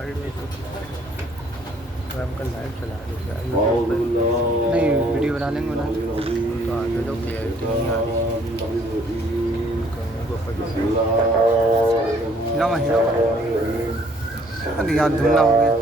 ہم کل لائیو چلا رہے تھے نہیں ویڈیو بنا لیں گے تو آگے لوگ کلیئرٹی نہیں آ رہی یاد دھندلا ہو گیا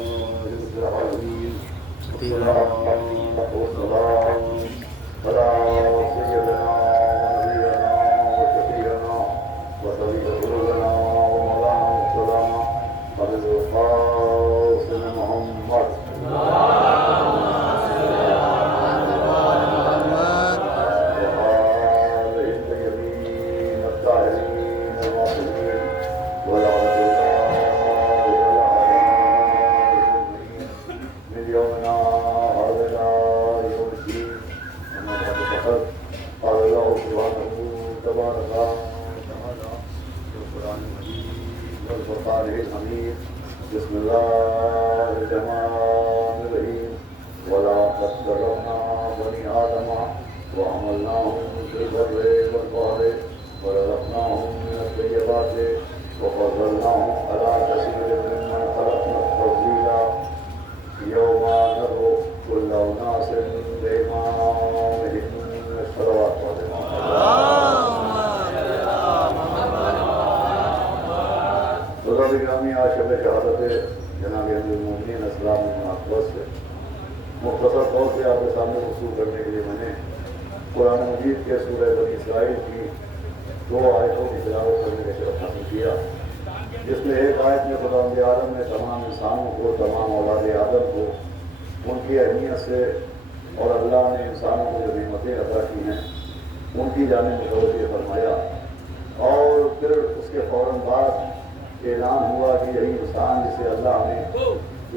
بسم الله الرحمن الرحيم ولقد كرمنا بني آدم وحملناهم في البر والبحر ورزقناهم من الطيبات وفضلناهم على كثير ممن خلقنا تفضيلا يوم ندعو كل أناس بإمامهم الصلوات گرامی آج شب شہادت جناب امیر المومنین اسلام مناقبت سے مختصر طور سے آپ کے سامنے وصول کرنے کے لیے میں نے قرآن مجید کے سورہ بنی اسرائیل کی 2 آیتوں کی تلاوت کرنے کا شرف حاصل کیا، جس میں ایک آیت میں خدا عالم نے تمام انسانوں کو، تمام اولاد آدم کو ان کی اہمیت سے اور اللہ نے انسانوں کو جو نعمتیں عطا کی ہیں ان کی جانب متوجہ فرمایا، اور پھر اس کے فوراً بعد اعلان ہوا کہ یہی انسان جسے اللہ نے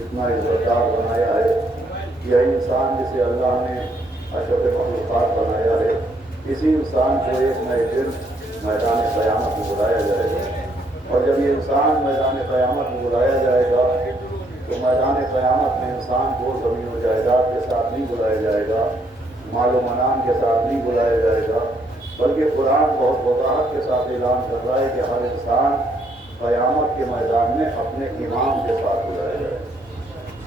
اتنا عزتدار بنایا ہے، یہی انسان جسے اللہ نے اشرف مخلوقات بنایا ہے، اسی انسان کو ایک نئے دن میدان قیامت میں بلایا جائے گا، اور جب یہ انسان میدان قیامت میں بلایا جائے گا تو میدان قیامت میں انسان کو زمین و جائیداد کے ساتھ نہیں بلایا جائے گا، مال و منام کے ساتھ نہیں بلایا جائے گا، بلکہ قرآن بہت وضاحت کے ساتھ اعلان کر رہا ہے کہ ہر انسان قیامت کے میدان میں اپنے امام کے ساتھ بلایا جائے۔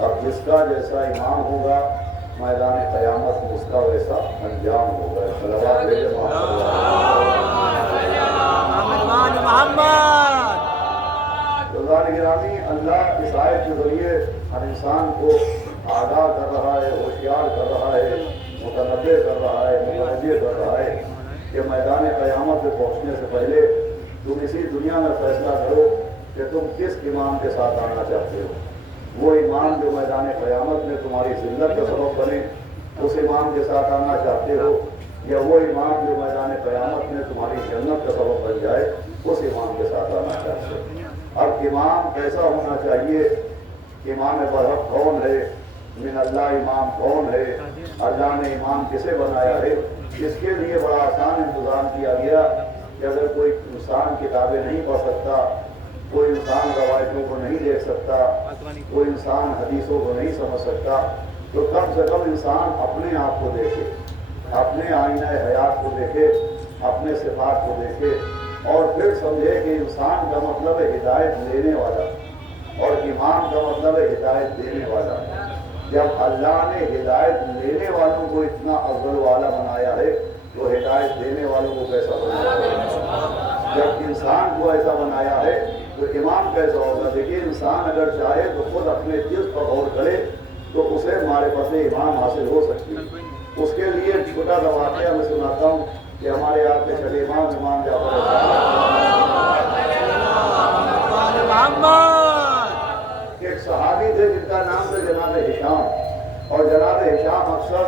اب جس کا جیسا امام ہوگا میدان قیامت میں اس کا ویسا انجام ہوگا۔ صلوات بھیجے محمد گرامی، اللہ اس آیت کے ذریعے ہر انسان کو آگاہ کر رہا ہے، ہوشیار کر رہا ہے، متنبہ کر رہا ہے، متوجہ کر رہا ہے کہ میدان قیامت میں پہنچنے سے پہلے تم اسی دنیا میں فیصلہ کرو کہ تم کس امام کے ساتھ آنا چاہتے ہو۔ وہ امام جو میدان قیامت میں تمہاری ذلت کا سبب بنے اس امام کے ساتھ آنا چاہتے ہو، یا وہ امام جو میدان قیامت میں تمہاری جنت کا سبب بن جائے اس امام کے ساتھ آنا چاہتے ہو۔ اب امام کیسا ہونا چاہیے؟ امام برحق کون ہے؟ من اللہ امام کون ہے؟ اللہ نے امام کسے بنایا ہے؟ اس کے لیے بڑا آسان انتظام کیا گیا کہ اگر کوئی انسان کتابیں نہیں پڑھ سکتا، کوئی انسان روایتوں کو نہیں دیکھ سکتا، کوئی انسان حدیثوں کو نہیں سمجھ سکتا، تو کم سے کم انسان اپنے آپ کو دیکھے، اپنے آئینہ حیات کو دیکھے، اپنے صفات کو دیکھے، اور پھر سمجھے کہ انسان کا مطلب ہے ہدایت لینے والا اور امام کا مطلب ہے ہدایت دینے والا۔ جب اللہ نے ہدایت لینے والوں کو اتنا افضل والا بنایا ہے تو ہدایت دینے والوں کو کیسا بنایا ہے؟ جب انسان کو ایسا بنایا ہے تو امام کیسا ہوگا؟ دیکھیے، انسان اگر چاہے تو خود اپنے جسم پر غور کرے تو اسے معرفت امام حاصل ہو سکتی ہے۔ اس کے لیے چھوٹا سا واقعہ میں سناتا ہوں کہ ہمارے آپ کے چھٹے امام جعفر ایک صحابی تھے جن کا نام تھا جناب ہشام، اور جناب ہشام اکثر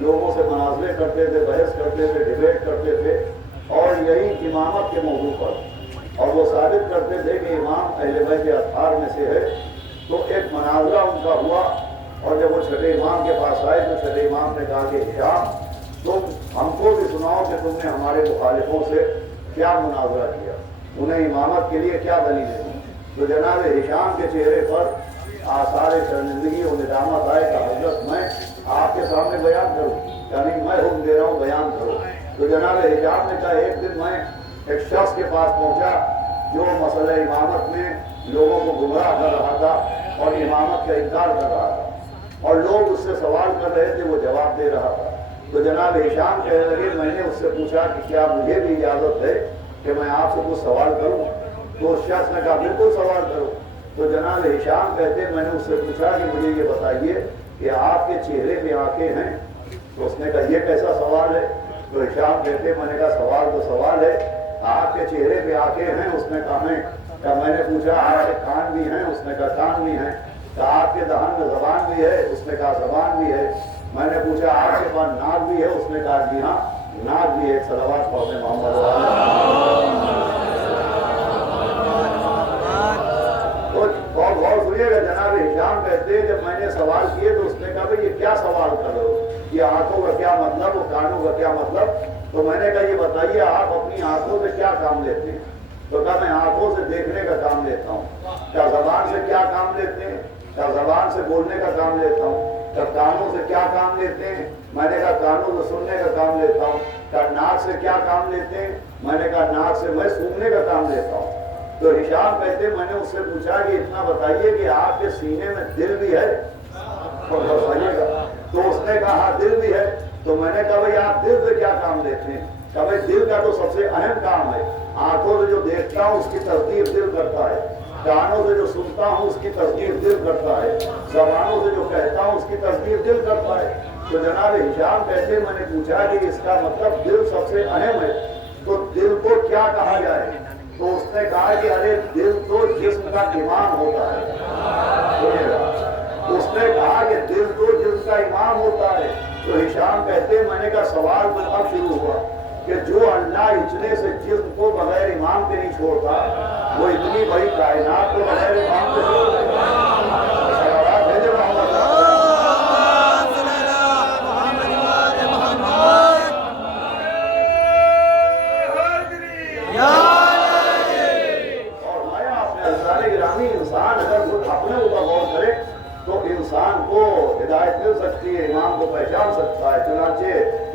لوگوں سے مناظرے کرتے تھے، بحث کرتے تھے، ڈیبیٹ کرتے تھے، اور یہی امامت کے موضوع پر، اور وہ ثابت کرتے تھے کہ امام اہل بیت اطہار میں سے ہے۔ تو ایک مناظرہ ان کا ہوا، اور جب وہ چھٹے امام کے پاس آئے تو چھٹے امام نے کہا کہ ہشام، تم ہم کو بھی سناؤ کہ تم نے ہمارے مخالفوں سے کیا مناظرہ کیا، انہیں امامت کے لیے کیا دلیلیں دی۔ تو جناب ہشام کے چہرے پر آثار شرمندگی و ندامت آئے کہ حضرت میں آپ کے سامنے بیان کروں، یعنی میں حکم دے رہا ہوں بیان کرو۔ تو جناب ہشام نے کہا ایک دن میں ایک شخص کے پاس پہنچا جو مسئلہ امامت میں لوگوں کو گمراہ کر رہا تھا، اور امامت کا انکار کر رہا تھا، اور لوگ اس سے سوال کر رہے تھے، وہ جواب دے رہا تھا۔ تو جناب ہشام کہنے لگے، میں نے اس سے پوچھا کہ کیا مجھے بھی اجازت ہے کہ میں آپ سے کچھ سوال کروں؟ تو اس شخص نے کہا بالکل سوال کرو۔ تو جناب ہشام کہتے میں نے اس سے پوچھا کہ مجھے یہ بتائیے کہ آپ کے چہرے میں آنکھیں ہیں؟ تو اس نے کہا یہ کیسا سوال ہے؟ تو ہشام کہتے میں نے کہا سوال تو سوال ہے، آپ کے چہرے پہ آنکھیں ہیں؟ اس نے کہا ہیں۔ کہ میں نے پوچھا آپ کے کان بھی ہیں؟ اس نے کہا کان بھی ہیں۔ کہا آپ کے دہن میں زبان بھی ہے؟ اس نے کہا زبان بھی ہے۔ میں نے پوچھا آپ کے پاس ناک بھی ہے؟ اس نے کہا جی ہاں ناک بھی ہے۔ صلوات پڑھتے محمد بہت غور سنیے گا۔ جناب ہشام کہتے ہیں جب میں نے سوال کیے تو اس نے کہا بھئی یہ کیا سوال کر رہے ہو؟ یہ آنکھوں کا کیا مطلب اور کانوں کا کیا مطلب؟ تو میں نے کہا یہ بتائیے آپ اپنی آنکھوں سے کیا کام لیتے ہیں؟ تو کہا میں آنکھوں سے دیکھنے کا کام لیتا ہوں۔ کیا زبان سے کیا کام لیتے ہیں؟ کیا زبان سے بولنے کا کام لیتا ہوں؟ کیا کانوں سے کیا کام لیتے ہیں؟ میں نے کہا کانوں سے سننے کا کام لیتا ہوں۔ کیا ناک سے کیا کام لیتے ہیں؟ میں نے کہا ناک سے میں سونگنے کا کام لیتا ہوں۔ تو ہشام کہتے میں نے اس سے پوچھا کہ اتنا بتائیے کہ آپ کے سینے میں دل بھی ہے؟ اور بتائیے گا۔ تو اس نے کہا ہاں دل بھی ہے۔ تو میں نے کہا بھئی آپ دل سے کیا کام لیتے ہیں؟ کہ بھئی دل کا تو سب سے اہم کام ہے، آنکھوں سے جو دیکھتا ہوں اس کی تصدیق دل کرتا ہے، کانوں سے جو سنتا ہوں اس کی تصدیق دل کرتا ہے، زبانوں سے جو کہتا ہوں اس کی تصدیق دل کرتا ہے۔ تو جناب ہشام کہتے میں نے پوچھا کہ اس کا مطلب دل سب سے اہم ہے، تو دل کو کیا کہا جائے؟ تو اس نے کہا کہ ارے دل تو جسم کا امام ہوتا ہے۔ اس نے کہا کہ دل تو جسم کا امام ہوتا ہے۔ تو ہشام کہتے میں نے کہا سوال تو اب شروع ہوا کہ جو اللہ اتنے سے جسم کو بغیر امام کے نہیں چھوڑتا، وہ اتنی بڑی کائنات کو بغیر امام کے چھوڑتا ہے۔ انسان اگر خود اپنے اوپر غور کرے تو انسان کو ہدایت مل سکتی ہے، امام کو پہچان سکتا ہے۔ چنانچہ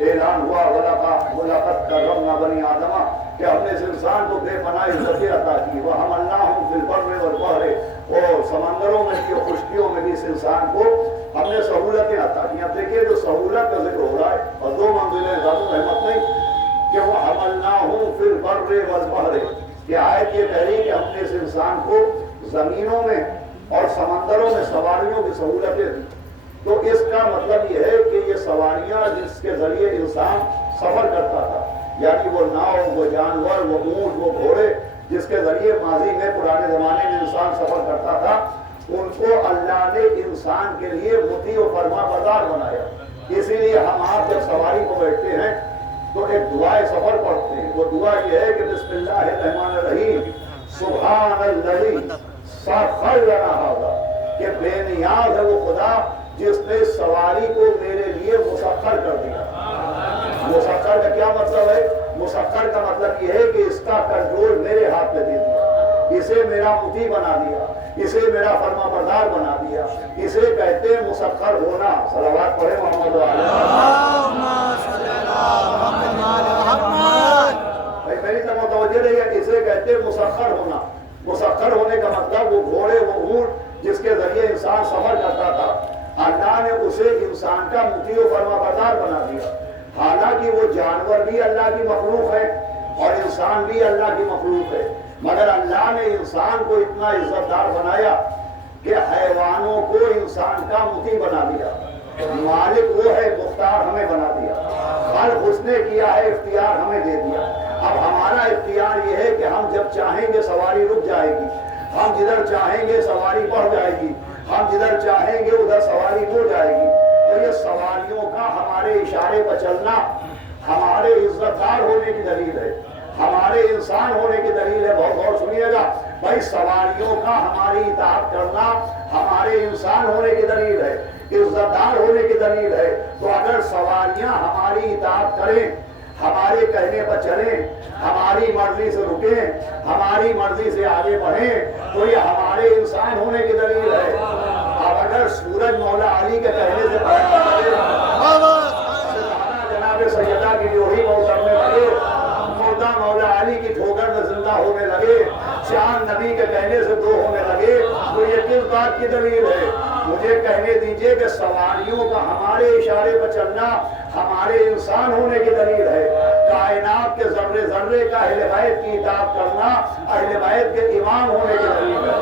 اعلان ہوا وَلَقَدْ كَرَّمْنَا بَنِي آدَمَ کہ ہم نے اس انسان کو بے پناہ عزتیں عطا کی، وَحَمَلْنَاهُمْ فِي الْبَرِّ وَالْبَحْرِ، اور سمندروں میں کی خشکیوں میں بھی اس انسان کو ہم نے سہولتیں عطا کی۔ اب دیکھیے جو سہولت کا ذکر ہو رہا ہے اور دو منزلیں ذات رحمت نہیں کہ وَحَمَلْنَاهُمْ فِي الْبَرِّ وَالْبَحْرِ، یہ آیت یہ کہہ رہی کہ ہم نے اس انسان کو زمینوں میں اور سمندروں میں سواریوں کی سہولتیں دی۔ تو اس کا مطلب یہ ہے کہ یہ سواریاں جس کے ذریعے انسان سفر کرتا تھا، یعنی وہ ناؤ، وہ جانور، وہ اونٹ، وہ گھوڑے، جس کے ذریعے ماضی میں پرانے زمانے میں انسان سفر کرتا تھا، ان کو اللہ نے انسان کے لیے مطیع و فرما بردار بنایا۔ اسی لیے ہم آپ جب سواری کو بیٹھتے ہیں تو ایک دعائے سفر پڑھتے ہیں۔ وہ دعا یہ ہے کہ بسم اللہ الرحمن الرحیم سبحان الذی سخر لنا ھذا، کہ بے نیاز ہے وہ خدا جس نے سواری کو میرے لیے مسخر کر دیا۔ مسخر کا کیا مطلب ہے؟ مسخر کا مطلب یہ ہے کہ اس کا کنٹرول میرے ہاتھ میں دے دیا، اسے میرا مطیع بنا دیا، اسے میرا فرما بردار بنا دیا۔ اسے کہتے ہیں مسخر ہونا۔ صلوات پڑھے محمد بھائی میری طرف متوجہ رہیے، اسے کہتے ہیں مسخر ہونا۔ مسخر ہونے کا مطلب وہ گھوڑے، وہ اونٹ جس کے ذریعے انسان سفر کرتا تھا، اللہ نے اسے انسان کا مطیع و فرما بردار بنا دیا۔ حالانکہ وہ جانور بھی اللہ کی مخلوق ہے اور انسان بھی اللہ کی مخلوق ہے، مگر اللہ نے انسان کو اتنا عزت دار بنایا کہ حیوانوں کو انسان کا مطیع بنا دیا۔ مالک وہ ہے، مختار ہمیں بنا دیا، خلق اس نے کیا ہے، اختیار ہمیں دے دیا۔ اب ہمارا اختیار یہ ہے کہ ہم جب چاہیں گے سواری رک جائے گی، ہم جدھر چاہیں گے سواری بڑھ جائے گی، ہم جدھر چاہیں گے ادھر سواری ہو جائے گی۔ تو یہ سواریوں کا ہمارے اشارے پر چلنا ہمارے عزت دار ہونے کی دلیل ہے، ہمارے انسان ہونے کی دلیل ہے۔ بہت غور سنیے گا بھائی، سواریوں کا ہماری اطاعت کرنا ہمارے انسان ہونے کی دلیل ہے، عزت دار ہونے کی دلیل ہے۔ تو اگر سواریاں ہماری اطاعت کریں، ہمارے کہنے پر چلیں، ہماری مرضی سے رکیں، ہماری مرضی سے آگے بڑھیں، تو یہ ہمارے انسان ہونے کی دلیل ہے۔ اب اگر سورج مولا علی کے کہنے سے جناب سیدہ کی جوڑی کو اترنے لگے، مردہ مولا علی کی ٹھوکر میں زندہ ہونے لگے، چاند نبی کے کہنے سے دو ہونے لگے، تو یہ اس بات کی دلیل ہے؟ مجھے کہنے دیجئے کہ سواریوں کا ہمارے اشارے پر چلنا ہمارے انسان ہونے کی دلیل ہے، کائنات کے ذرے ذرے کا اہل بیت کی اطاعت کرنا اہل بیت کے امام ہونے کی دلیل ہے۔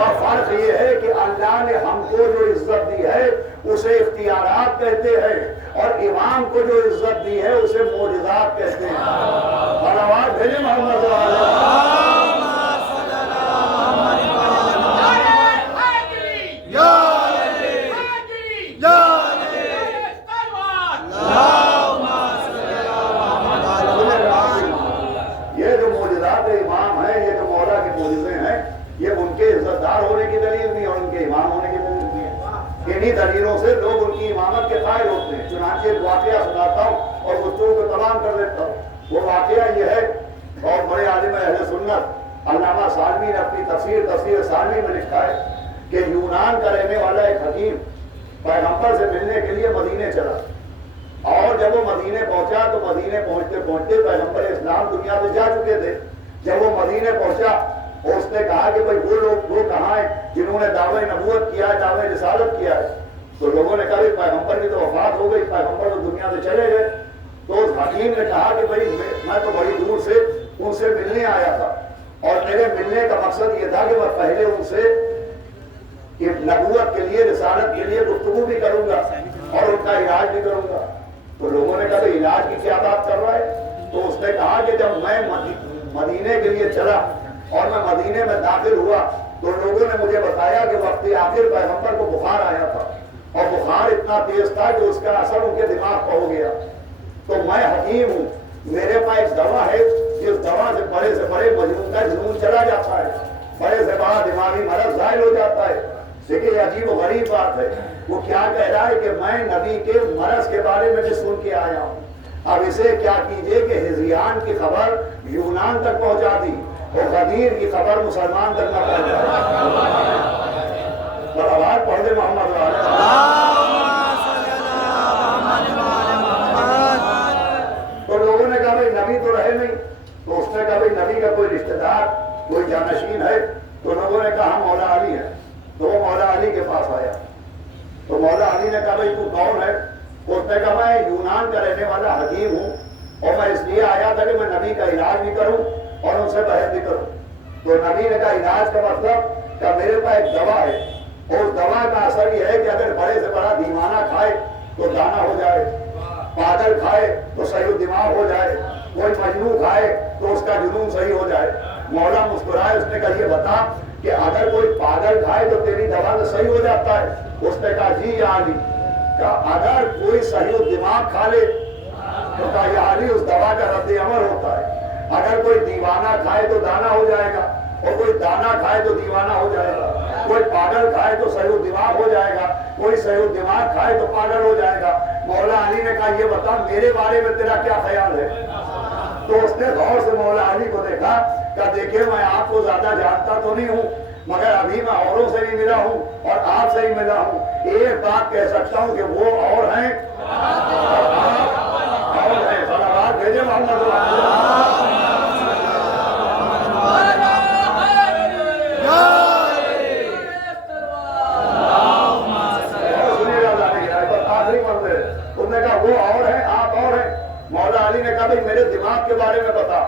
اور فرق یہ ہے کہ اللہ نے ہم کو جو عزت دی ہے اسے اختیارات کہتے ہیں، اور امام کو جو عزت دی ہے اسے معجزات کہتے ہیں۔ اور آواز بھیجے محمد صلی اللہ علیہ وسلم۔ یہ جو معجزات امام ہیں، یہ جو مولا کے معجزے ہیں، یہ ان کے عزت دار ہونے کی دلیل بھی اور ان کے امام ہونے کی دلیل بھی ہے۔ انہی دلیلوں سے لوگ ان کی امامت کے قائل ہوتے ہیں۔ چنانچہ ایک واقعہ سناتا ہوں اور گفتگو کو تمام کر دیتا ہوں۔ وہ واقعہ یہ ہے، اور بڑے عالم اہل سنت علامہ سالمی نے اپنی تفسیر سالمی میں لکھا ہے کہ یونان کا رہنے والا ایک حکیم پیغمبر سے ملنے کے لیے مدینے چلا، اور جب وہ مدینے پہنچا تو مدینے پہنچتے پہنچتے پیغمبر اسلام دنیا سے جا چکے تھے۔ جب وہ مدینے پہنچا اس نے کہا کہ بھئی وہ کہاں ہیں جنہوں نے دعوی نبوت کیا ہے، دعوی رسالت کیا ہے؟ تو لوگوں نے کہا پیغمبر کی تو وفات ہو گئی، پیغمبر تو دنیا سے چلے گئے۔ تو اس حکیم نے کہا کہ بھئی میں تو بڑی دور سے ان سے ملنے آیا تھا، اور میرے ملنے کا مقصد یہ تھا کہ میں پہلے ان سے نبوت کے لیے، رسالت کے لیے گفتگو بھی کروں گا اور ان کا علاج بھی کروں گا۔ تو لوگوں نے کہا علاج کی کیا بات کر رہا ہے؟ تو اس نے کہا کہ جب میں مدینے کے لیے چلا اور میں مدینے میں داخل ہوا تو لوگوں نے مجھے بتایا کہ وقت آخر پیغمبر کو بخار آیا تھا، اور بخار اتنا تیز تھا کہ اس کا اثر ان کے دماغ پر ہو گیا۔ تو میں حکیم ہوں، میرے پاس ایک دوا ہے جس دوا سے بڑے مجنون کا جنون چلا جاتا ہے، بڑے سے بڑا دماغی مرض ظاہر ہو جاتا ہے۔ لیکن یہ عجیب و غریب بات ہے، وہ کیا کہہ رہا ہے کہ میں نبی کے مرض کے بارے میں بھی سن کے آیا ہوں۔ اب اسے کیا کیجئے کہ ہزیان کی خبر یونان تک پہنچا دی اور غدیر کی خبر مسلمان تک نہ پہنچا۔ اور آواز پڑھ دے محمد تو لوگوں نے کہا بھئی نبی تو رہے نہیں۔ تو اس نے کہا بھئی نبی کا کوئی رشتہ دار، کوئی جانشین ہے؟ تو لوگوں نے کہا مولا علی ہے۔ تو وہ مولا علی کے پاس آیا، تو مولا علی نے کہا بھئی تو کون ہے؟ اس نے کہا میں یونان کا رہنے والا حکیم ہوں، اور میں اس لیے آیا تھا کہ میں نبی کا علاج بھی کروں اور ان سے بحث بھی کروں۔ تو نبی نے کہا علاج کا مطلب کہ میرے پاس ایک دوا ہے، اور اس دوا کا اثر یہ ہے کہ اگر بڑے سے بڑا دیوانہ کھائے تو دانا ہو جائے، پاگل کھائے تو صحیح دماغ ہو جائے، کوئی مجنون کھائے تو اس کا جنون صحیح ہو جائے۔ مولا مسکرائے، اس نے کہا یہ بتا کہ اگر کوئی پاگل کھائے تو تیری دوا سے صحیح ہو جاتا ہے؟ اس نے کہا جی یا علی، کہ اگر کوئی صحیح دماغ کھا لے تو کہا یا علی اس دوا کا رد عمل ہوتا ہے۔ اگر کوئی دیوانہ کھائے تو دانا ہو جائے گا، اور کوئی دانا کھائے تو دیوانہ ہو جائے گا، کوئی پاگل کھائے تو صحیح دماغ ہو جائے گا، کوئی صحیح دماغ کھائے تو پاگل ہو جائے گا۔ مولا علی نے کہا یہ بتا میرے بارے میں تیرا کیا خیال ہے؟ تو اس نے غور سے مولا علی کو دیکھا کہ دیکھیں میں آپ کو زیادہ جانتا تو نہیں ہوں، مگر ابھی میں اوروں سے بھی ملا ہوں اور آپ سے ہی ملا ہوں۔ ایک بات کہہ سکتا ہوں کہ وہ اور ہیں اور آپ اور ہیں۔ صلوات بھیجے محمد اس نے کہا وہ اور ہیں آپ اور ہیں۔ مولا علی نے کہا بھئی میرے دماغ کے بارے میں بتا۔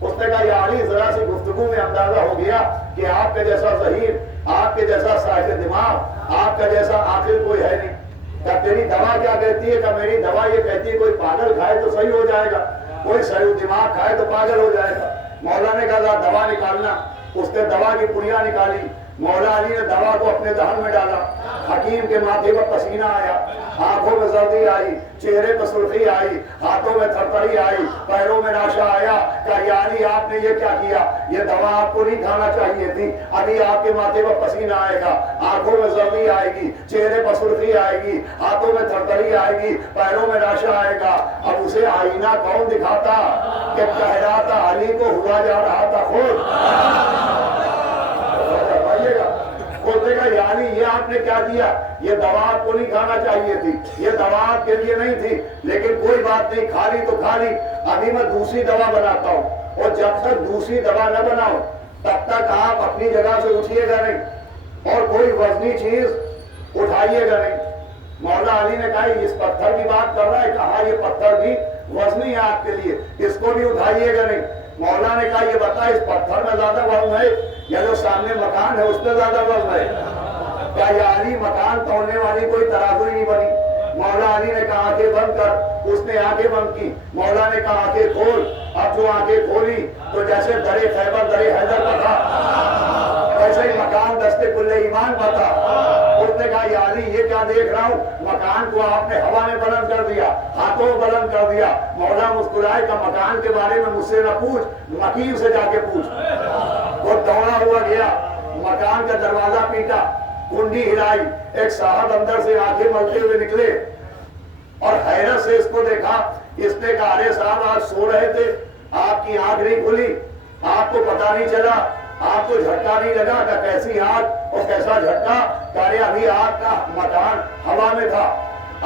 اس نے کہا یا علی ذرا سی گفتگو میں اندازہ ہو گیا کہ آپ کے جیسا ظہیر، آپ کے جیسا صاحب دماغ، آپ کا جیسا عاقل کوئی ہے نہیں۔ کہ تیری دوا کیا کہتی ہے؟ کہ میری دوا یہ کہتی ہے کوئی پاگل کھائے تو صحیح ہو جائے گا، کوئی صحیح دماغ کھائے تو پاگل ہو جائے گا۔ مولا نے کہا دوا نکالنا۔ اس نے دوا کی پڑیاں نکالی، مولا علی نے دوا کو اپنے دہن میں ڈالا۔ حکیم کے ماتھے پر پسینہ آیا، آنکھوں میں زردی آئی، چہرے پر سرخی آئی، ہاتھوں میں تھرتھری آئی، پیروں میں ناشا آیا۔ کہا یا علی آپ نے یہ کیا کیا؟ یہ دوا آپ کو نہیں کھانا چاہیے تھی۔ ابھی آپ کے ماتھے پر پسینہ آئے گا، آنکھوں میں زردی آئے گی، چہرے پر سرخی آئے گی، ہاتھوں میں تھرتھری آئے گی، پیروں میں ناشا آئے گا۔ اب اسے آئینہ کون دکھاتا کہ کہہ رہا تھا علی کو ہوا جا رہا تھا خود؟ بولتے گا یعنی یہ آپ نے کیا کیا؟ یہ دوا آپ کو نہیں کھانا چاہیے تھی، یہ دوا آپ کے لیے نہیں تھی، لیکن کوئی بات نہیں، کھا لی تو کھا لی۔ ابھی میں دوسری دوا بناتا ہوں، اور جب تک دوسری دوا نہ بناؤ تب تک آپ اپنی جگہ سے اٹھیے گا نہیں۔ اور کوئی وزنی چیز اٹھائیے گا نہیں. مولا علی نے کہا اس پتھر کی بات کر رہا ہے, کہا یہ پتھر بھی وزنی ہے آپ کے لیے, اس کو بھی اٹھائیے گا نہیں. مولا نے کہا یہ بتا اس پتھر میں زیادہ وزن ہے یا جو سامنے مکان ہے اس میں زیادہ وزن ہے؟ کیا یا علی مکان توڑنے والی کوئی ترازو ہی نہیں بنی؟ مولا علی نے کہا آنکھیں بند کر, اس نے آنکھیں بند کی. مولا نے کہا آنکھیں کھول. اب جو آنکھیں کھولی تو جیسے درے خیبر درے حیدر کا تھا ویسے ہی مکان دستے کل ایمان کا تھا. اس نے کہا یا علی یہ کیا دیکھ رہا ہوں, مکان کو آپ نے ہوا میں بلند کر دیا, ہاتھوں بلند کر دیا. مولا مسکرائے کہ مکان کے بارے میں مجھ سے نہ پوچھ, مکین سے جا کے پوچھ. وہ دوڑا ہوا گیا, مکان کا دروازہ پیٹا, کنڈی ہلائی, ایک صاحب اندر سے آنکھیں ملتے ہوئے نکلے اور حیرت سے اس کو دیکھا. اس نے کہا ارے صاحب آج سو رہے تھے, آپ کی آنکھ نہیں کھلی, آپ کو پتا نہیں چلا, آپ کو جھٹکا نہیں لگا. کہ کیسی آنکھ اور کیسا جھٹکا؟ کہ ابھی آپ کا مکان ہوا میں تھا,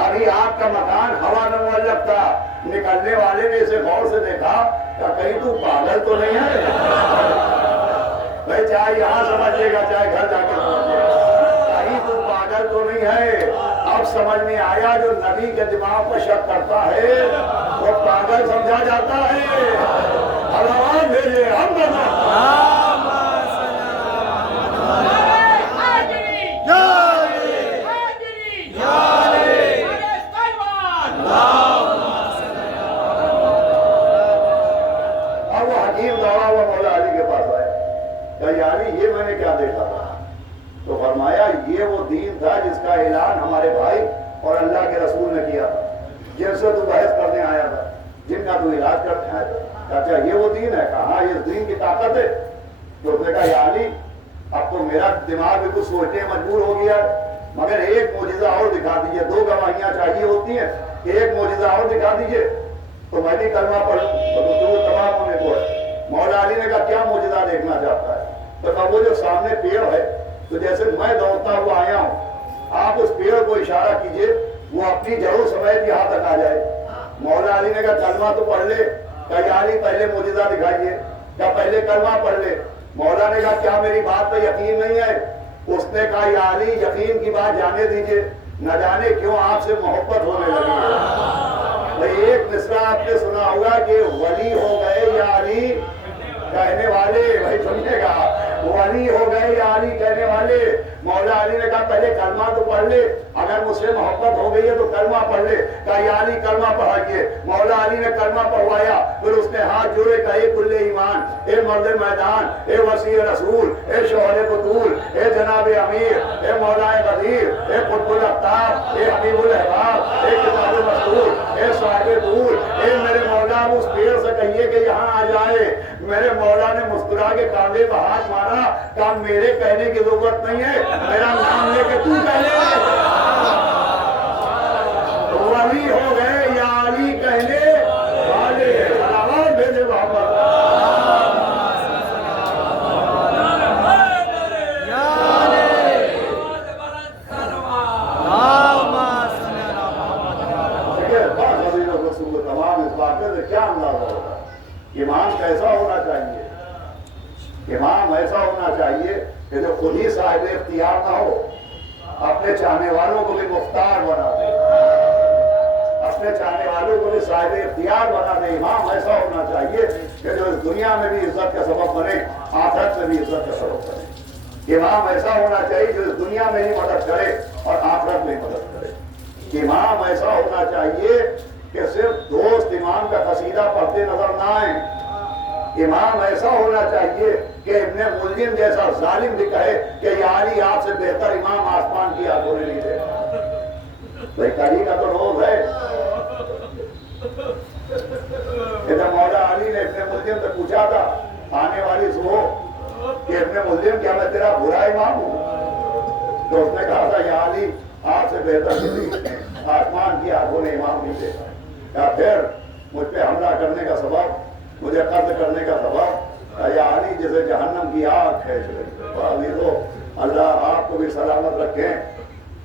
ابھی آپ کا مکان ہوا میں معلق تھا. نکلنے والے نے اسے غور سے دیکھا کہ کہیں تو پاگل تو نہیں ہے بھائی, چاہے یہاں سمجھے گا چاہے گھر جا کے سمجھے گا, کہیں تو پاگل تو نہیں ہے. اب سمجھ میں آیا جو نبی کے دماغ پر شک کرتا ہے وہ پاگل سمجھا جاتا ہے. اللہ بھیجے ہم یہ میں نے کیا دیکھا تھا؟ تو فرمایا یہ وہ دین تھا جس کا اعلان ہمارے بھائی اور اللہ کے رسول نے کیا تھا, جن سے تو بحث کرنے آیا تھا, جن کا تو علاج کرنے آیا تھا. اچھا یہ وہ دین ہے؟ کہا ہاں یہ دین کی طاقت ہے. تو اس نے کہا یا علی اب تو میرا دماغ بھی کچھ سوچنے مجبور ہو گیا ہے, مگر ایک معجزہ اور دکھا دیجئے. 2 گواہیاں چاہیے ہوتی ہیں, ایک معجزہ اور دکھا دیجئے تو میں بھی کلمہ پڑھوں. تو تمام ہونے کو ہے. مولا علی نے کہا کیا معجزہ دیکھنا چاہتا ہے؟ تو وہ جو سامنے پیڑ ہے تو جیسے میں دوڑتا ہوا آیا ہوں, آپ اس پیڑ کو اشارہ کیجئے وہ اپنی جڑوں سمیت یہاں تک آ جائے. مولا علی نے کہا کلمہ تو پڑھ لے. کہ یا علی پہلے معجزہ دکھائیے. کیا پہلے کلمہ پڑھ لے. مولا نے کہا کیا میری بات پہ یقین نہیں ہے؟ اس نے کہا یا علی یقین کی بات جانے دیجئے, نہ جانے کیوں آپ سے محبت ہونے لگی ہے. ایک مصرع آپ نے سنا ہوگا کہ ولی ہو گئے یا علی کہنے والے, بھائی سمجھے گا, ولی ہو گئے یا علی کہنے والے. مولا علی نے کہا پہلے کلمہ تو پڑھ لے, اگر مجھ سے محبت ہو گئی ہے تو کلمہ پڑھ لے. کہا یا علی کلمہ پڑھائیے. مولا علی نے کلمہ پڑھوایا, پھر اس نے ہاتھ جوڑے کہا اے کل ایمان, اے مرد میدان, اے وسیع رسول, اے شوہر بطول, اے جناب امیر, اے مولا غدیر, اے قطب الاقطاب, اے حبیب الاحباب, اے کتاب مستور, اے صاحب طول, اے میرے مولا اس پیڑ سے کہیے کہ یہاں آ جائے. میرے مولا نے مسکرا کے کاندھے پہ ہاتھ مارا, کہا میرے کہنے کی ضرورت نہیں ہے, میرا نام لے کے تو کہہ لے. ولی ہو گئے یا علی کہنے والے. سلام بھیجے محمد. تمام اس واقعے سے کیا اندازہ ہوگا؟ امام کیسا ہونا چاہیے؟ امام ایسا ہونا چاہیے کہ جو خود ہی صاحب اختیار نہ ہو, اپنے چاہنے والوں کو بھی مختار بنا دے, اپنے چاہنے والوں کو بھی صاحب اختیار بنا دے. امام ایسا ہونا چاہیے کہ جو اس دنیا میں بھی عزت کا سبب بنے, آخرت میں بھی عزت کا سبب بنے. امام ایسا ہونا چاہیے جو اس دنیا میں ہی مدد کرے اور آخرت میں ہی مدد کرے. امام ایسا ہونا چاہیے کہ صرف دوست امام کا قصیدہ پڑھتے نظر نہ آئیں. امام ایسا ہونا چاہیے کہ ابن ملجم جیسا ظالم بھی کہے کہ یا علی آپ سے بہتر امام آسمان کی آنکھوں نے نہیں دیکھا. بھائی کلی کا تو روز ہے. ادھر مولا علی نے ابن ملجم سے پوچھا تھا آنے والی صبح کہ ابن ملجم کیا میں تیرا برا امام ہوں؟ تو اس نے کہا تھا یا علی آپ سے بہتر کسی آسمان کی آنکھوں نے امام نہیں دیکھا. کیا پھر مجھ پہ حملہ کرنے کا سبب, مجھے قتل کرنے کا سبب یا علی جیسے جہنم کی آگ کھینچ رہی. اللہ آپ کو بھی سلامت رکھیں,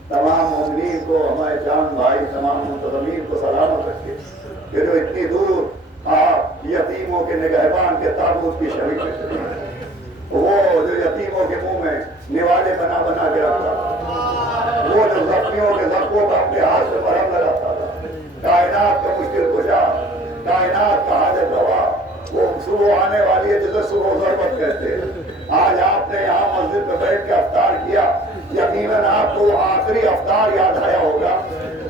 تمام مومنین کو, ہمارے جان بھائی تمام منتظمین کو سلامت رکھے کہ جو اتنی دور آپ یتیموں کے نگہبان کے تابوت کی شریک میں, وہ جو یتیموں کے منہ میں نوالے بنا بنا کے رکھتا تھا، وہ جو زخمیوں کے زخموں کا اپنے ہاتھ سے مرہم لگاتا تھا، کائنات کا مشکل کشا، کائنات کا حاجت روا، وہ صبح آنے والی ہے جسے صبح ضربت کہتے ہیں۔ آج آپ نے یہاں مسجد میں بیٹھ کے افطار کیا، یقیناً آپ کو وہ آخری افطار یاد آیا ہوگا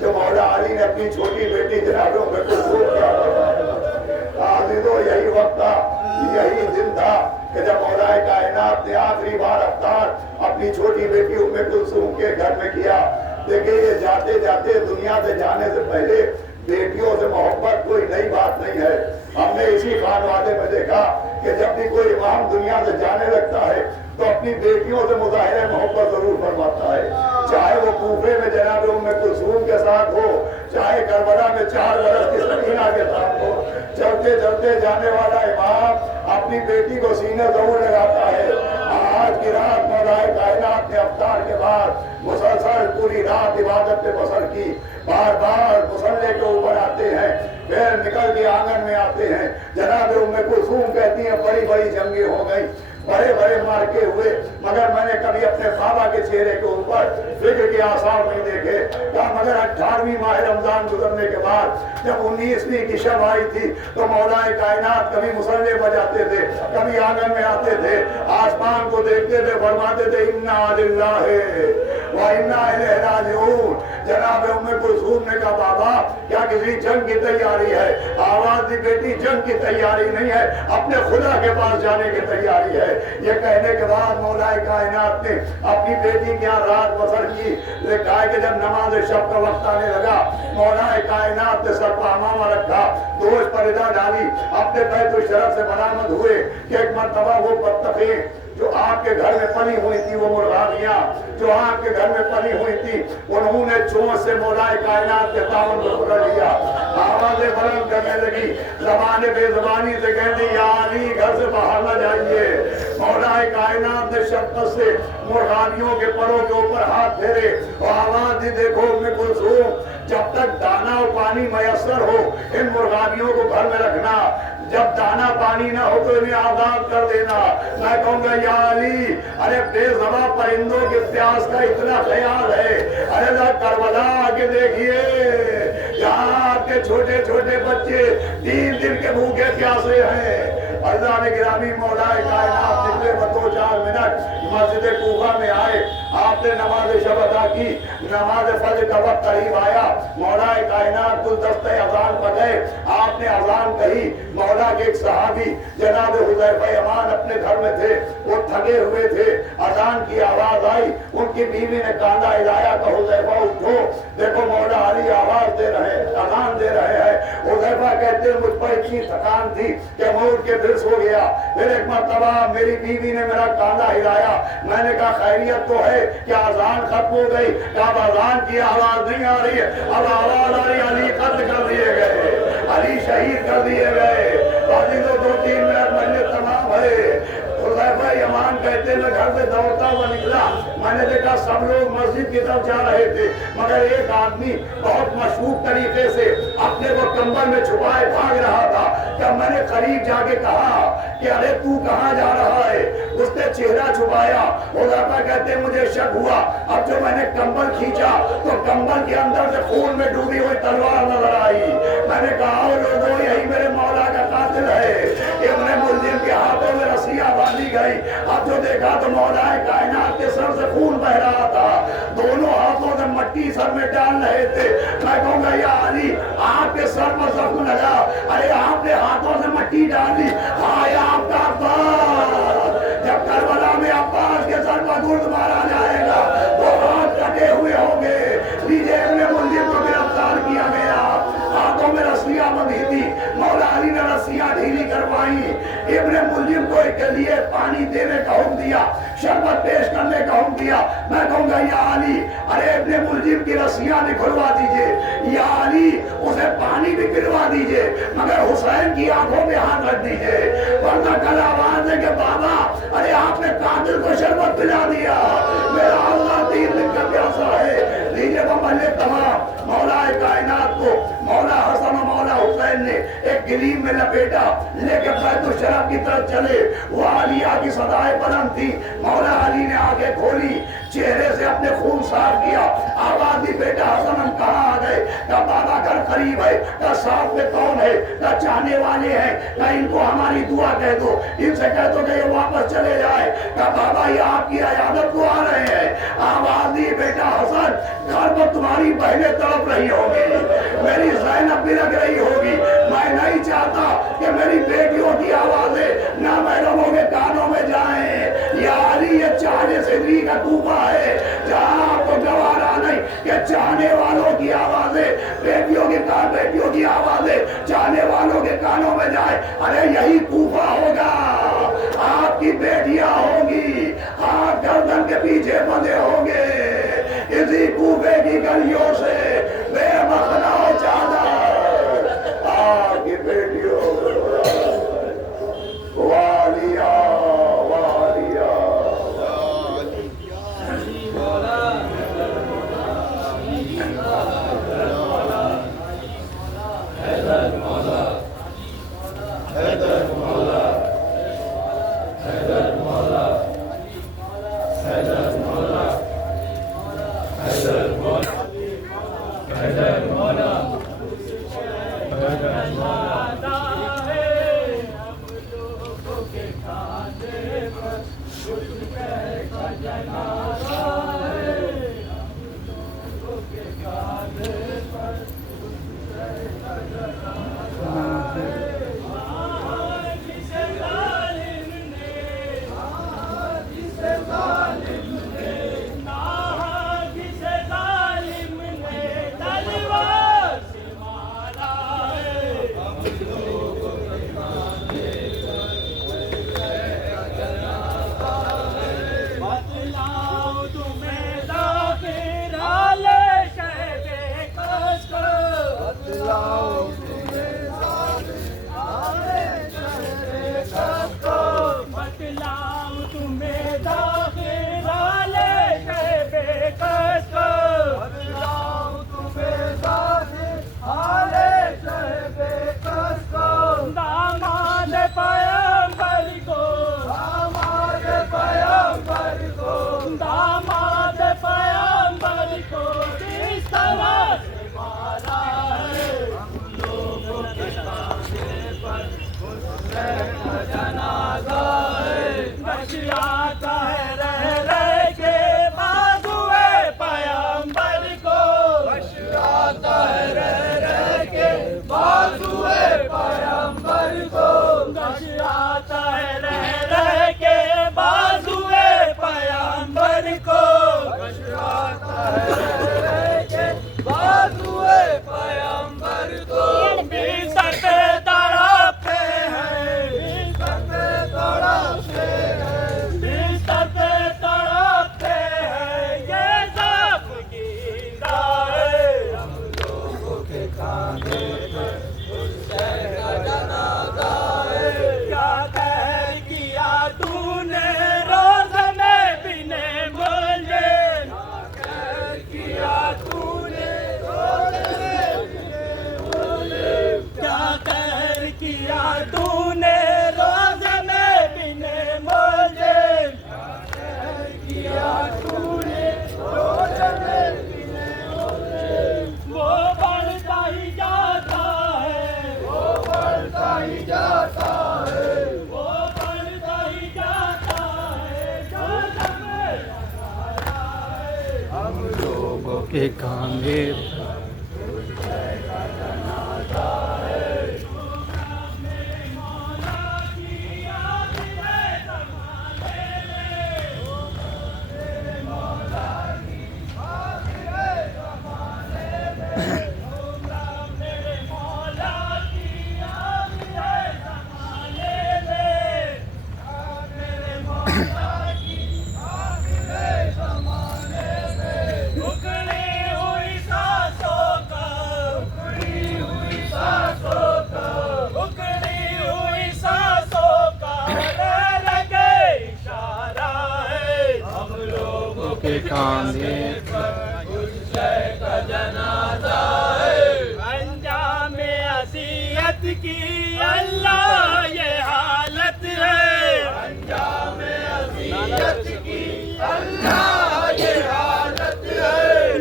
جو مولا علی نے اپنی چھوٹی بیٹی جناب ام کلثوم کیا تھا۔ عزیزو یہی وقت تھا، یہی دن تھا کہ جب مولا کائنات نے آخری بار افطار اپنی چھوٹی بیٹی ام کلثوم کے گھر میں کیا۔ دیکھیں یہ جاتے جاتے دنیا سے جانے سے پہلے بیٹیوں سے محبت کوئی نئی بات نہیں ہے۔ ہم نے اسی خانوادے میں دیکھا کہ جب بھی کوئی امام دنیا سے جانے لگتا ہے تو اپنی بیٹیوں سے مظاہرہ محبت ضرور فرماتا ہے، چاہے وہ کوفے میں جناب ام کلثوم کے ساتھ ہو، چاہے کربلا میں 4 برس کی سکینہ کے ساتھ ہو۔ چلتے چلتے جانے والا امام اپنی بیٹی کو سینے ضرور لگاتا ہے۔ آج کی رات مولا کائنات نے افطار کے بعد مسلسل پوری رات عبادت پہ بسر کی، بار بار مصلے کے اوپر آتے ہیں، پھر نکل کے آنگن میں آتے ہیں۔ جناب ام کلثوم کہتی ہیں بڑی بڑی جنگیں ہو گئی، بڑے بڑے مارکے ہوئے، مگر میں نے کبھی اپنے بابا کے چہرے کے اوپر فکر کے آثار نہیں دیکھے۔ کہا مگر 18ویں ماہ رمضان گزرنے کے بعد جب 19ویں کی شب آئی تھی تو مولا کائنات کبھی مصلے بجاتے تھے، کبھی آنگن میں آتے تھے، آسمان کو دیکھتے تھے، فرماتے تھے انا للہ و انا الیہ راجعون۔ جناب ام کلثوم نے کہا بابا کیا کسی جنگ کی تیاری ہے؟ آواز دی بیٹی جنگ کی تیاری نہیں ہے، اپنے خدا کے پاس جانے کی تیاری ہے۔ یہ کہنے کے بعد مولا کائنات نے اپنی بیٹی کے یہاں رات بسر کی۔ کہا کہ جب نماز شب کا وقت آنے لگا مولا کائنات نے سر پر امامہ رکھا، دوش پر ادا ڈالی، اپنے بیت الشرف سے برآمد ہوئے کہ ایک مرتبہ وہ بطخیں جو آپ کے گھر میں پلی ہوئی تھی، وہ مرغابیاں جو آپ کے گھر میں پلی ہوئی تھی، انہوں نے چونچ سے مولا کائنات کے دامن کو پکڑ لیا، آوازیں بلند کرنے لگی، زبان بے زبانی سے کہتی یا علی گھر سے باہر نہ جائیے۔ مولا کائنات نے شفقت سے مرغابیوں کے پروں کے اوپر ہاتھ پھیرے اور آواز دی دیکھو ام کلثوم جب تک دانا اور پانی میسر ہو ان مرغابیوں کو گھر میں رکھنا، جب دانا پانی نہ ہو تو انہیں آزاد کر دینا۔ میں کہوں گا یا علی ارے بے زباں پرندوں کے پیاس کا اتنا خیال ہے، ارے ذرا کربلا آگے دیکھیے جہاں آپ کے چھوٹے چھوٹے بچے 3 دن کے بھوکے پیاسے ہیں۔ عزیزان گرامی مولا کائنات نکلے 2-4 منٹ مسجد کوفہ میں آئے، آپ نے نماز شب ادا کی، نماز فجر کا وقت قریب آیا، مولا کائنات گلدستہ اذان پڑھے، آپ نے اذان کہی، مولا کے ایک صحابی جناب حذیفہ یمان اپنے گھر میں تھے، وہ تھکے ہوئے تھے، اذان کی آواز آئی، ان کی بیوی نے کاندھا ہلایا کہ حذیفہ اٹھو، دیکھو مولا علی آواز دے رہے ہیں، اذان دے رہے ہیں۔ حذیفہ کہتے ہیں مجھ پر اتنی تھکان تھی کہ میں اٹھ کے پھر سو گیا، پھر ایک مرتبہ میری بیوی نے میرا کاندھا ہلایا، میں نے کہا خیریت تو ہے کیا اذان ختم ہو گئی؟ کہا اذان کی آواز نہیں آ رہی ہے، اب آواز آ رہی، علی قتل کر دیے گئے، علی شہید کر دیے گئے۔ عزیزو 2-3 منٹ میں تمام ہے۔ حذیفہ یمان کہتے ہیں میں گھر سے دوڑتا ہوا نکلا، میں نے دیکھا سب لوگ مسجد کی طرف جا رہے تھے مگر ایک آدمی بہت مشہور طریقے سے اپنے کو کمبل میں چھپائے بھاگ رہا تھا۔ جب میں نے قریب جا کے کہا کہ ارے تو کہاں جا رہا ہے، اس نے چہرہ چھپایا۔ حذیفہ کہتے ہیں مجھے شک ہوا، اب جو میں نے کمبل کھینچا تو کمبل کے اندر سے خون میں ڈوبی ہوئی تلوار نظر آئی۔ میں نے کہا لوگوں یہی میرے مولا کا قاتل ہے۔ ابن ملجم کے ہاتھوں میں رسیاں باندھی گئی، اب جو دیکھا تو مولا کائنات کے سر سے خون بہ رہا تھا، دونوں ہاتھوں سے مٹی سر میں ڈال رہے تھے۔ میں کہوں گا یا علی آپ کے سر پر زخم لگا، ارے آپ نے ہاتھوں سے مٹی ڈالی، ہائے آپ کا عباس، جب کربلا میں عباس کے سر پر گرد مارا جائے گا تو ہاتھ کٹے ہوئے ہوں گے۔ لیجیے ابن ملجم کو گرفتار کیا گیا، ہاتھوں میں رسیاں بندھی تھی، مولا علی نے رسیاں ڈھیلی کروائی، ابن ملجم کو ایک لیے پانی دینے کا حکم دیا، شربت پیش کرنے کا حکم دیا۔ میں کہوں گا یا علی ارے ابن ملجم کی رسیاں بھی کھلوا دیجئے، یا علی اسے پانی بھی پلوا دیجئے، مگر حسین کی آنکھوں میں ہاتھ رکھ دیجئے، ورنہ کل آواز ہے کہ بابا ارے آپ نے قاتل کو شربت پلا دیا، میرا اللہ 3 دن کا پیاسا ہے۔ لیجئے وہ ملک تمام مولا کائنات کو مولا حسن و مولا حسین حسین نے ایک گلیم میں لپیٹا لے کے بیت الشرف کی طرف چلے. وہ عالیہ کی صدائیں بلند تھی. مولا علی نے آنکھیں کھولی, چہرے سے اپنے خون صاف کیا, آواز دی بیٹا حسن ہم کہاں آ گئے؟ کہا بابا گھر قریب ہے. کہا ساتھ میں کون ہے؟ کہا چاہنے والے ہیں. کہا ان کو ہماری دعا کہہ دو, ان سے کہہ دو کہ یہ واپس چلے جائے. کہا بابا یہ آپ کی عیادت کو آ رہے ہیں. آواز دی بیٹا حسن گھر پر تمہاری بہنیں تڑپ رہی ہوگی, میری زینب بھی لگ رہی ہوگی. میں نہیں چاہتا کہ میری بیٹیوں کی آوازیں نامحرموں کے کانوں میں جائیں. یا علی یہ چاہنے صدری کا کوفہ ہے جہاں آپ کو گوارا نہیں کہ چاہنے والوں کی آوازیں بیٹیوں کی آوازیں چاہنے والوں کے کانوں میں جائے. ارے یہی کوفہ ہوگا, آپ کی بیٹیاں ہوں گی, ہاتھ گردن کے پیچھے بندھے ہوں گے. اسی کوفے کی گلیوں سے بے مخنا چادر آپ کی بیٹیوں والیا والیا. کے کانگے کاندھے انجام اذیت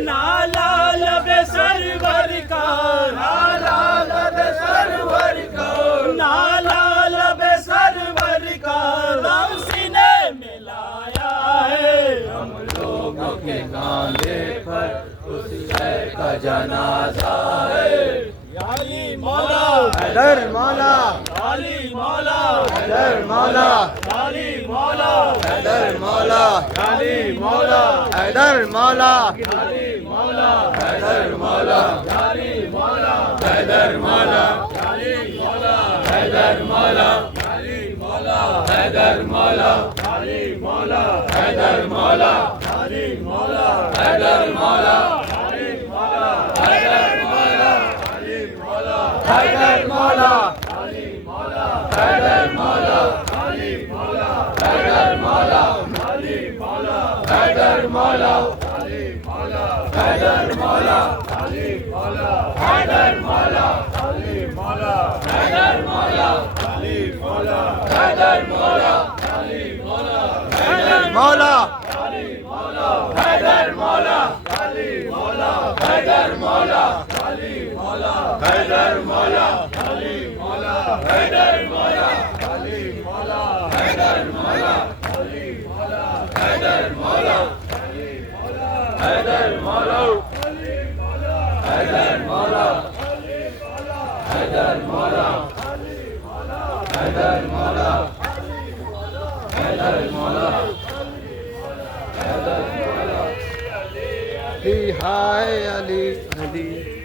نالا لب سرور کا، نالا لب سرور کا، نالا لب سرور کا غم سینے میں لایا ہے، ہم لوگوں کے کاندھے پر اس شہر کا جنازہ ہے۔ یا علی مولا حیدر مولا، علی مولا حیدر مولا، علی مولا حیدر مولا، علی مولا حیدر مولا، علی مولا حیدر مولا، علی مولا حیدر مولا، علی مولا حیدر مولا علی مولا حیدر مولا علی مولا حیدر مولا علی مولا حیدر مولا علی مولا حیدر مولا علی مولا حیدر مولا، علی مولا حیدر مولا علی مولا حیدر مولا علی مولا حیدر مولا علی مولا حیدر مولا علی مولا حیدر مولا علی مولا حیدر مولا علی مولا حیدر مولا علی مولا حیدر مولا، علی مولا حیدر مولا علی مولا حیدر مولا علی مولا حیدر مولا علی مولا حیدر مولا علی مولا حیدر مولا علی مولا حیدر مولا علی مولا حیدر مولا علی مولا حیدر مولا علی مولا حیدر مولا علی مولا حیدر مولا حیدر مولا علی ہائے علی علی